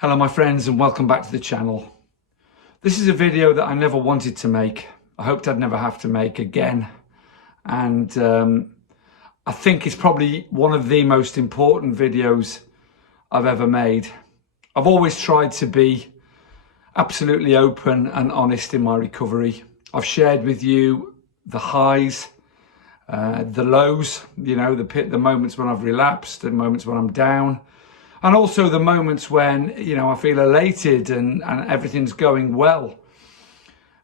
Hello my friends and welcome back to the channel. This is a video that I never wanted to make. I hoped I'd never have to make again. And I think it's probably one of the most important videos I've ever made. I've always tried to be absolutely open and honest in my recovery. I've shared with you the highs, the lows, you know, the moments when I've relapsed, the moments when I'm down. And also the moments when, you know, I feel elated and everything's going well.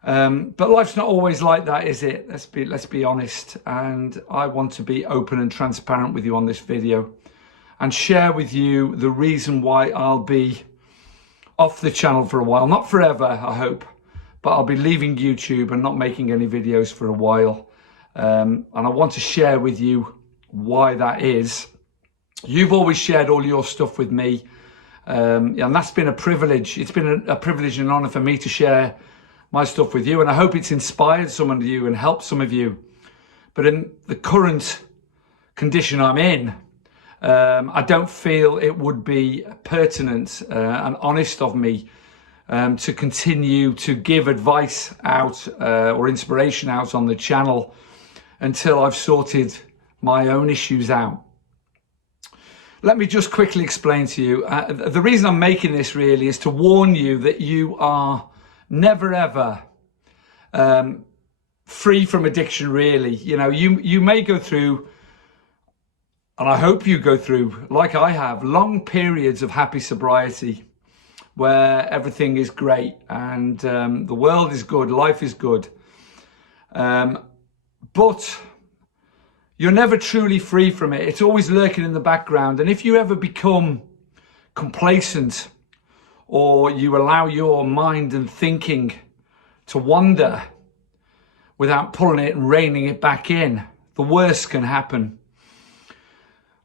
But life's not always like that, is it? Let's be honest. And I want to be open and transparent with you on this video and share with you the reason why I'll be off the channel for a while. Not forever, I hope, but I'll be leaving YouTube and not making any videos for a while. And I want to share with you why that is. You've always shared all your stuff with me, and that's been a privilege. It's been a privilege and an honour for me to share my stuff with you, and I hope it's inspired some of you and helped some of you. But in the current condition I'm in, I don't feel it would be pertinent and honest of me to continue to give advice out or inspiration out on the channel until I've sorted my own issues out. Let me just quickly explain to you. The reason I'm making this really is to warn you that you are never ever free from addiction, really. You know, you may go through, and I hope you go through, like I have, long periods of happy sobriety where everything is great and the world is good, life is good. But you're never truly free from it. It's always lurking in the background. And if you ever become complacent or you allow your mind and thinking to wander without pulling it and reining it back in, the worst can happen.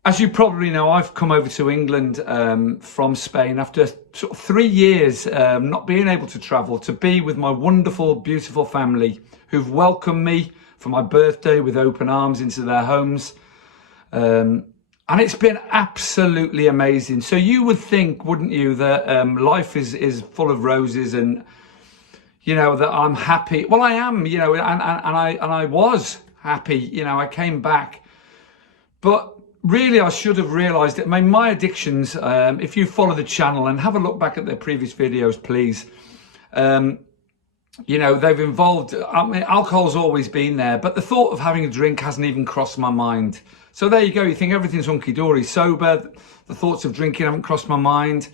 As you probably know, I've come over to England from Spain after sort of 3 years not being able to travel, to be with my wonderful, beautiful family who've welcomed me for my birthday with open arms into their homes. And it's been absolutely amazing. So you would think, wouldn't you, that life is full of roses and, you know, that I'm happy. Well, I am, you know, and I was happy, you know, I came back. But really, I should have realized that my addictions, if you follow the channel and have a look back at their previous videos, please, you know, they've involved, I mean, alcohol's always been there, but the thought of having a drink hasn't even crossed my mind. So there you go, you think everything's hunky-dory. Sober, the thoughts of drinking haven't crossed my mind.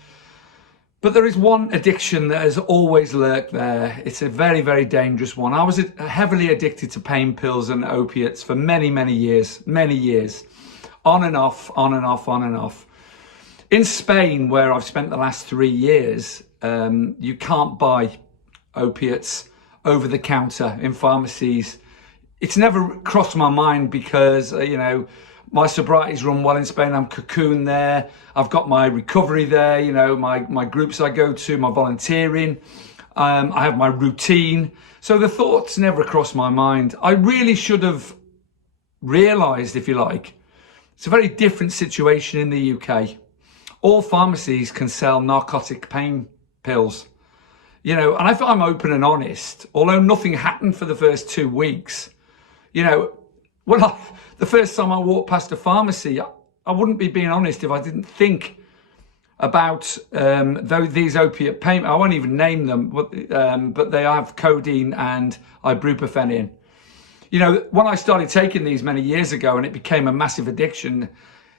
But there is one addiction that has always lurked there. It's a very, very dangerous one. I was heavily addicted to pain pills and opiates for many, many years. On and off, on and off, on and off. In Spain, where I've spent the last 3 years, you can't buy opiates over the counter in pharmacies. It's never crossed my mind because, you know, my sobriety's run well in Spain. I'm cocooned there. I've got my recovery there, you know, my groups I go to, my volunteering. I have my routine. So the thoughts never crossed my mind. I really should have realised, if you like, it's a very different situation in the UK. All pharmacies can sell narcotic pain pills. You know, and if I'm open and honest, although nothing happened for the first 2 weeks, you know, the first time I walked past a pharmacy, I wouldn't be being honest if I didn't think about these opiate pain. I won't even name them, but they have codeine and ibuprofen in. You know, when I started taking these many years ago and it became a massive addiction,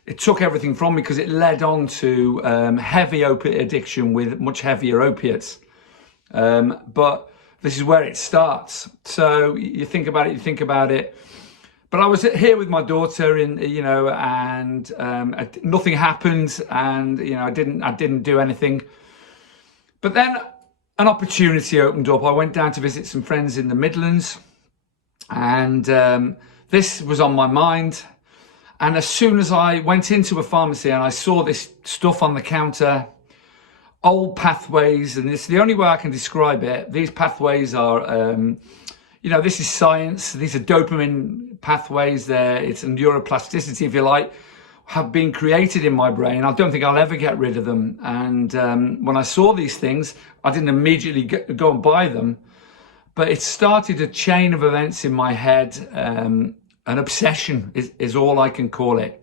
it took everything from me because it led on to heavy opiate addiction with much heavier opiates. But this is where it starts. So you think about it. But I was here with my daughter you know, and nothing happened, and, you know, I didn't do anything. But then an opportunity opened up. I went down to visit some friends in the Midlands, and this was on my mind. And as soon as I went into a pharmacy and I saw this stuff on the counter, old pathways, and it's the only way I can describe it. These pathways are, you know, this is science. These are dopamine pathways there. It's a neuroplasticity, if you like. have been created in my brain. I don't think I'll ever get rid of them. And when I saw these things, I didn't immediately go and buy them, but it started a chain of events in my head. An obsession is all I can call it.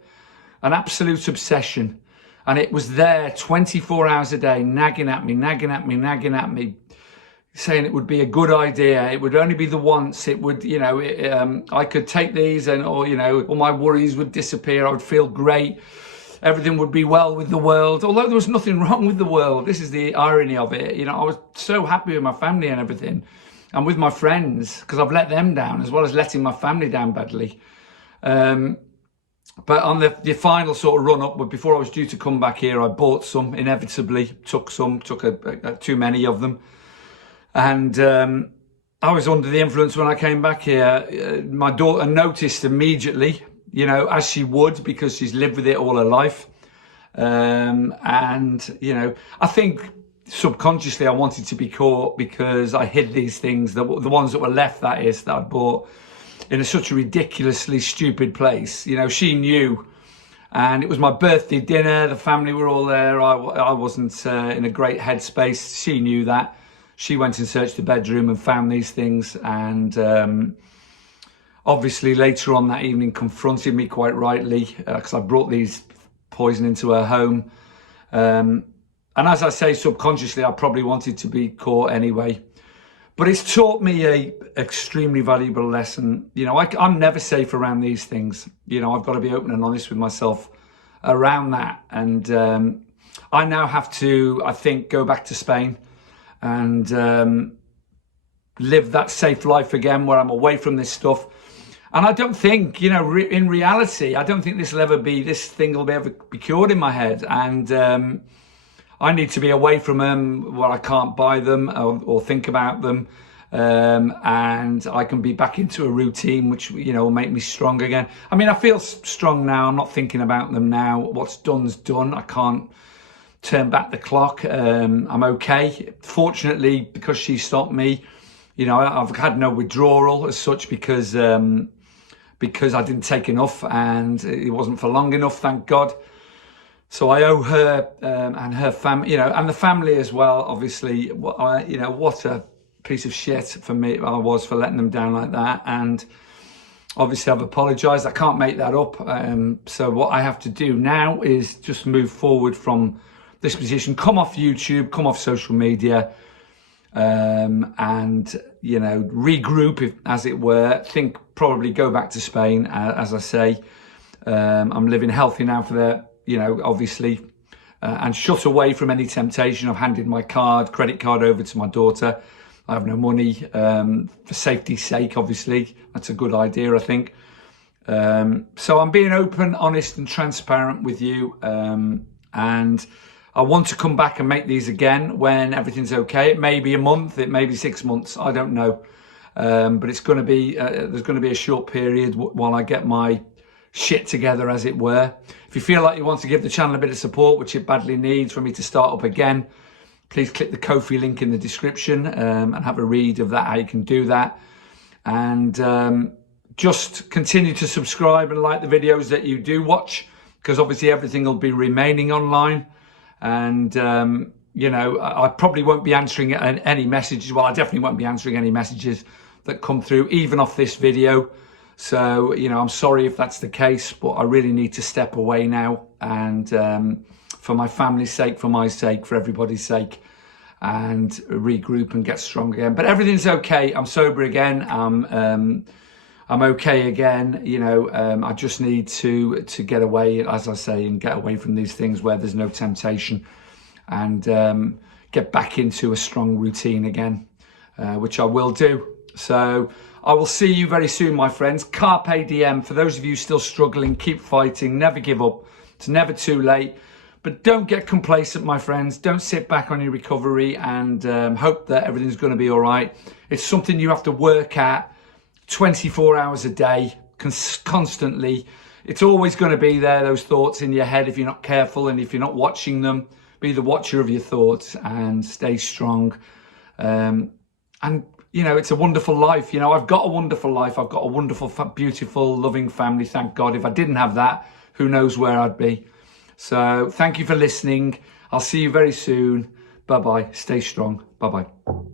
An absolute obsession. And it was there 24 hours a day, nagging at me, saying it would be a good idea. It would only be the once. It would, I could take these and, all my worries would disappear. I would feel great. Everything would be well with the world. Although there was nothing wrong with the world. This is the irony of it. I was so happy with my family and everything, and with my friends, because I've let them down as well as letting my family down badly. But on the final sort of run up, but before I was due to come back here, I bought some, inevitably, took too many of them. And I was under the influence when I came back here. My daughter noticed immediately, as she would, because she's lived with it all her life. I think subconsciously I wanted to be caught because I hid these things, the ones that were left, that is, that I bought, in such a ridiculously stupid place. She knew, and it was my birthday dinner. The family were all there. I wasn't in a great headspace. She knew that. She went and searched the bedroom and found these things, and obviously later on that evening confronted me quite rightly, because I brought these poison into her home. And as I say, subconsciously, I probably wanted to be caught anyway. But it's taught me a extremely valuable lesson. I'm never safe around these things. I've got to be open and honest with myself around that. And I now have to, I think, go back to Spain and live that safe life again, where I'm away from this stuff. And I don't think, in reality, I don't think this thing will ever be cured in my head. And I need to be away from them where I can't buy them or think about them. And I can be back into a routine which, will make me strong again. I mean, I feel strong now. I'm not thinking about them now. What's done's done. I can't turn back the clock. I'm okay. Fortunately, because she stopped me, I've had no withdrawal as such, because I didn't take enough, and it wasn't for long enough, thank God. So I owe her and her family, and the family as well, obviously. What a piece of shit for me I was for letting them down like that. And obviously I've apologised. I can't make that up. So what I have to do now is just move forward from this position, come off YouTube, come off social media, and, regroup, as it were. Think probably go back to Spain, as I say. I'm living healthy now for the, obviously, and shut away from any temptation. I've handed my credit card over to my daughter. I have no money, for safety's sake, obviously. That's a good idea, I think. So I'm being open, honest and transparent with you. And I want to come back and make these again when everything's okay. It may be a month, it may be 6 months, I don't know. But it's going to be, there's going to be a short period while I get my shit together, as it were. If you feel like you want to give the channel a bit of support, which it badly needs for me to start up again, please click the Ko-fi link in the description and have a read of that, how you can do that. And just continue to subscribe and like the videos that you do watch, because obviously everything will be remaining online. And I probably won't be answering any messages. Well, I definitely won't be answering any messages that come through, even off this video. So, I'm sorry if that's the case, but I really need to step away now. And for my family's sake, for my sake, for everybody's sake, and regroup and get strong again. But everything's okay. I'm sober again. I'm okay again. I just need to get away, as I say, and get away from these things where there's no temptation, and get back into a strong routine again, which I will do. So I will see you very soon, my friends. Carpe diem. For those of you still struggling, keep fighting, never give up. It's never too late. But don't get complacent, my friends. Don't sit back on your recovery and hope that everything's going to be all right. It's something you have to work at 24 hours a day, constantly. It's always going to be there, those thoughts in your head, if you're not careful and if you're not watching them. Be the watcher of your thoughts and stay strong. And it's a wonderful life. I've got a wonderful life. I've got a wonderful, beautiful, loving family, thank God. If I didn't have that, who knows where I'd be. So thank you for listening. I'll see you very soon. Bye-bye. Stay strong. Bye-bye.